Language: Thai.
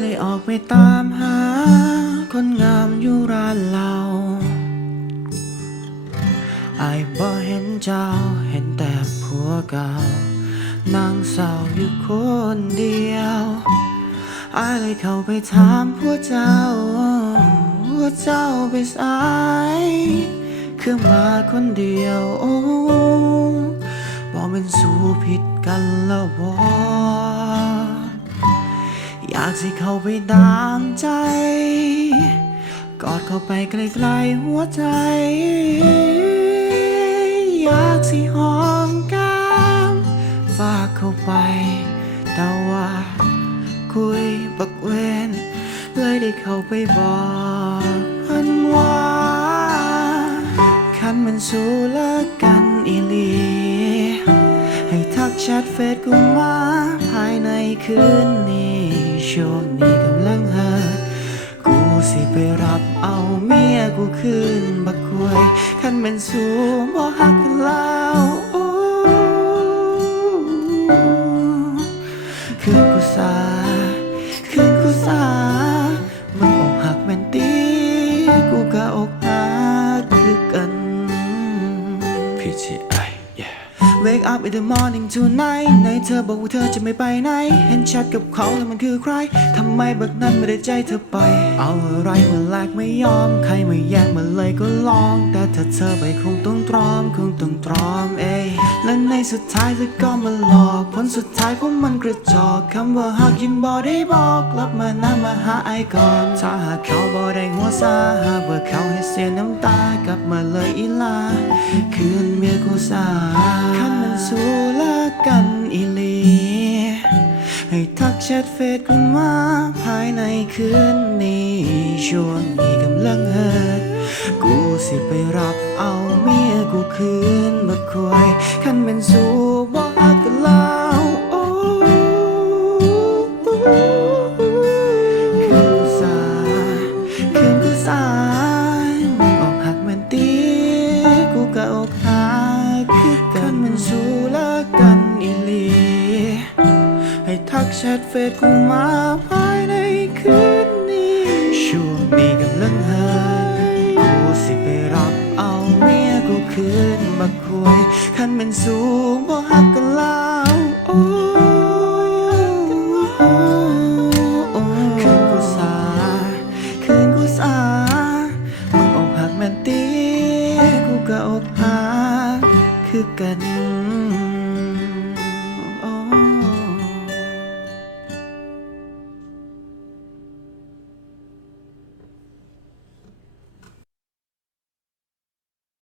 เลยออกไปตามหา คนงามอยู่ร้านเราไอ้บ่เห็นเจ้าเห็นแต่ผัวเก่านางเศร้าอยู่คนเดียวไอ้เลยเข้าไปถามผัวเจ้าว่าเจ้าไปสายคือมาคนเดียวโอ้บอกเป็นสู้ผิดกันแล้วบออยากสิเข้าไปดามใจ กอดเข้าไปใกล้ๆหัวใจ อยากสิหอมก้มฝากเข้าไป แต่ว่าคุยบักเวนเลยได้เข้าไปบอกเพันว่าคันมันสู้เลิกกันอีลี ให้ทักแชทเฟซกูมาายในคืนนี้ช่วงนี้กำลังเฮกูสิไปรับเอาเมียกูคืนบักควยคันมันสู้บ่ฮักกันแล้วโอ้คืนกูสาคืนกูสามันอกหักแม่นตีกูก็อกหักคือกัน PTI yeah Wake up in the morning tonight ในเธอบอกว่าเธอจะไม่ไปไหน เห็นแชทกับเขาแล้วมันคือใคร ทำไมบักนั้นไม่ได้ใจเธอไป เอาอะไรมาแลกไม่ยอม ใครไม่แย่งมาเลยก็ลอง แต่ถ้าเธอไปคงต้องตรอม คงต้องตรอมเอยและในสุดท้ายเธอก็มาหลอก ผลสุดท้ายพวกมันกระจอก คำว่าหากยังบอได้บอกกลับมานะมาหาไอก่อน ถ้าหากเขาบอได้หัวซาหากว่าเขาให้เสียน้ำตากลับมาเลยอีลาคืนเมียกูสามันสู้ละกกันอีหลี ให้ทักแชทเฟซกูมาภายในคืนนี้ ช่วงนี้กำลังเฮิดกูสิไปรับเอามี ชทเฟซกูมาภายในคืนนี้ช่วงนี้กำลังเฮินกูสิไปรับเอาเมียกูคืนมาคุยคันเป็นสูงบ่ฮักกันแล้วโอ้คืนกูสาคืนกูสามึงอกหักแม่นตีกูก็อกหักคือกัน